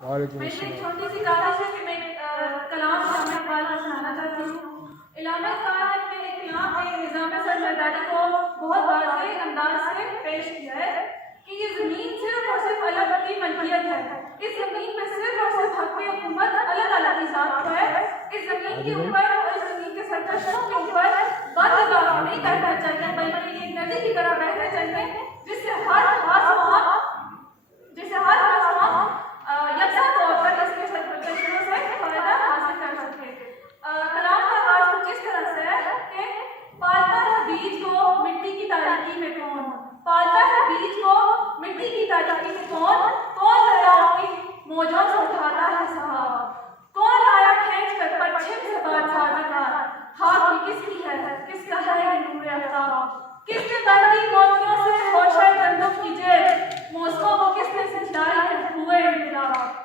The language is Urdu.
وعلیکم میں ایک السلام. چھوٹی سی کہانی ہے کہ میں کلام علامہ اقبال کو سنانا چاہتی ہوں. علامہ اقبال نے ایک کلام نظام سرمایداری کو بہت واضح انداز سے پیش کیا ہے کہ یہ زمین صرف اور صرف اللہ کی ملکیت ہے. اس زمین میں صرف اور صرف حق حکومت اللہ تعالیٰ کی ذات کو ہے. اس زمین کے اوپر اور اس زمین کے سرکشوں کے اوپر بند گاہ نہیں کرنا چاہیے، بلکہ یہ ایک ندی کی طرح بہنا چاہیے جس سے ہر یکساں طور پر اس کے سرکشوں سے فائدہ حاصل کر سکے. کلام کا آغاز کچھ اس طرح سے ہے کہ پالتا ہے بیج کو مٹی کی تاریکی میں کون، پالتا ہے بیج کو مٹی کی تاریکی میں کون دریاؤں کی موجوں سے اٹھاتا ہے سہارا، کون لایا کھینچ کر پچھم سے بات سازگار، خاک کس کی ہے کس کا ہے یہ نور آفتاب، کس نے بندی موتیوں سے ہوشے گندم کی جیب، موسموں کو کس نے سجائی ہے ہوئے انقلاب،